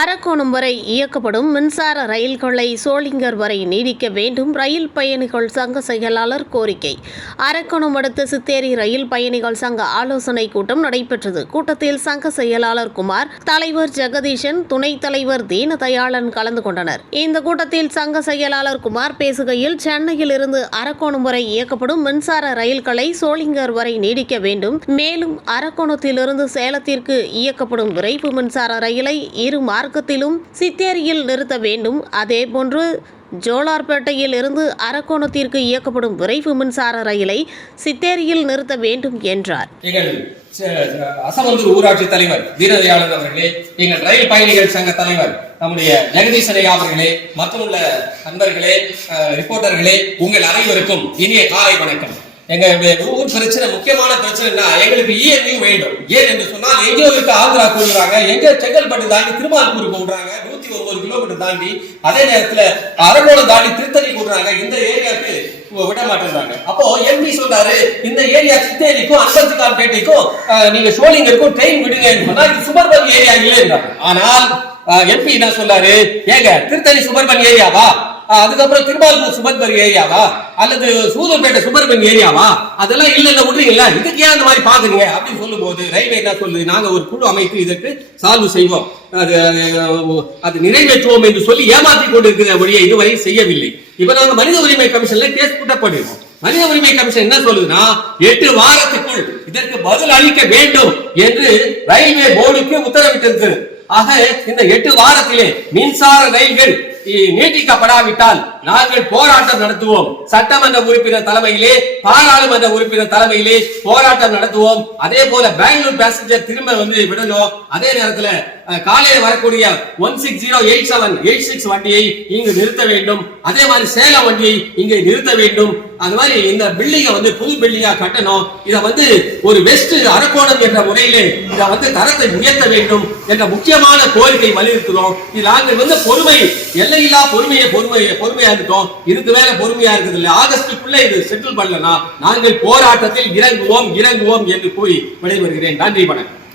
அரக்கோணம் வரை இயக்கப்படும் மின்சார ரயில்களை சோளிங்கர் வரை நீடிக்க வேண்டும் ரயில் பயணிகள் சங்க செயலாளர் கோரிக்கை. அரக்கோணம் அடுத்த சித்தேரி ரயில் பயணிகள் சங்க ஆலோசனை கூட்டம் நடைபெற்றது. கூட்டத்தில் சங்க செயலாளர் குமார் தலைவர் ஜெகதீஷன் துணைத் தலைவர் தீனதயாளன் கலந்து கொண்டனர். இந்த கூட்டத்தில் சங்க செயலாளர் குமார் பேசுகையில் சென்னையில் இருந்து அரக்கோணம் வரை இயக்கப்படும் மின்சார ரயில்களை சோளிங்கர் வரை நீடிக்க வேண்டும். மேலும் அரக்கோணத்திலிருந்து சேலத்திற்கு இயக்கப்படும் விரைவு மின்சார ரயிலை இரு மார்க்கத்திலும் சித்தேரியில் நிறுத்த வேண்டும். அதேபோன்று ஜோலார்பேட்டையில் இருந்து அரக்கோணத்திற்கு இயக்கப்படும் விரைவு மின்சார ரயிலை சித்தேரியில் நிறுத்த வேண்டும் என்றார். அசமந்தூர் ஊராட்சி தலைவர் வீரதயாளன் அவர்களே எங்கள் ரயில் பயணிகள் சங்க தலைவர் நம்முடைய ஜெகதீசனை அவர்களே மற்றும் உள்ள நண்பர்களே ரிப்போர்ட்டர்களே உங்கள் அனைவருக்கும் இனிய காலை வணக்கம். எங்களுடைய ஊர் பிரச்சனை முக்கியமான பிரச்சனைனா எங்களுக்கு இஎம்யூ வேண்டும். ஏன் என்று சொன்னால் எங்கேயோ இருக்க ஆந்திரா கூறுறாங்க எங்க செங்கல்பட்டு தாண்டி திருமால்பூர் போடுறாங்க நூத்தி ஒன்பது கிலோமீட்டர் தாண்டி அதே நேரத்துல அரக்கோணம் தாண்டி திருத்தணி கூடுறாங்க இந்த ஏரியாவுக்கு விட மாட்டேங்கிறாங்க அப்போ எம்பி சொல்றாரு இந்த ஏரியா சித்தேரிக்கும் அன்பத்துக்கால் பேட்டைக்கும் நீங்க நீங்க ஷோலிங்கருக்கும் ட்ரெயின் விடுங்கன்னு சொன்னா இது சுபர்பன் ஏரியா இல்லைன்றாங்க. ஆனால் எம்பி என்ன சொல்றாரு ஏங்க திருத்தணி சுபர்பன் ஏரியாவா? அதுக்கப்புறம் திருமால்பூர் சுபர்பன் ஏரியாவா? அல்லது சூதூர்பேட்டை சுபர்பன் ஏரியாவா? அதெல்லாம் இல்லைன்னு விடுறீங்களா? இதுக்கு ஏன் அந்த மாதிரி பாக்குறீங்க? அப்படின்னு சொல்லும்போது ரயில்வே என்ன சொல்லுது? நாங்க ஒரு குழு அமைத்து இதற்கு சால்வ் செய்வோம். அது அது நிறைவேற்றுவோம் என்று சொல்லி ஏமாற்றி கொண்டிருக்கிற வழியை இதுவரை செய்யவில்லை. இப்ப நாங்க மனித உரிமை கமிஷன்ல கேஸ் கூட்டப்படுவோம். மனித உரிமை கமிஷன் என்ன சொல்லுதுன்னா எட்டு வாரத்துக்குள் இதற்கு பதில் அளிக்க வேண்டும் என்று ரயில்வே போர்டுக்கு உத்தரவிட்டிருக்கிறது ஆக இந்த எட்டு வாரத்திலே மின்சார ரயில்கள் நீட்டிக்கப்படாவிட்டால் நாங்கள் போராட்டம் நடத்துவோம். சட்டமன்ற உறுப்பினர் தலைமையிலே பாராளுமன்ற உறுப்பினர் தலைமையிலே போராட்டம் நடத்துவோம். அதே போல பெங்களூர் பேசஞ்சர் திரும்ப வந்து விடணும். அதே நேரத்துல காலையில் வரக்கூடிய one six zero eight seven eight six வண்டியை இங்கு நிறுத்த வேண்டும். அதே மாதிரி சேலம் வண்டியை இங்கே நிறுத்த வேண்டும். அந்த மாதிரி இந்த பில்டிங்கை வந்து புது பில்டிங்கா கட்டணும். இதை வந்து ஒரு வெஸ்ட் அரக்கோணம் என்ற முறையிலே இதை வந்து தரத்தை உயர்த்த வேண்டும் என்ற முக்கியமான கோரிக்கை வலியுறுத்துகிறோம். இது நாங்கள் வந்து பொறுமை எல்லையில்லா பொறுமையை பொறுமை பொறுமையா இருக்கோம் இதுக்கு மேல பொறுமையா இருக்குது இல்லை. ஆகஸ்டுக்குள்ள இது செட்டில் பண்ணலனா நாங்கள் போராட்டத்தில் இறங்குவோம் இறங்குவோம் என்று கூறி விடைபெறுகிறேன். நன்றி வணக்கம்.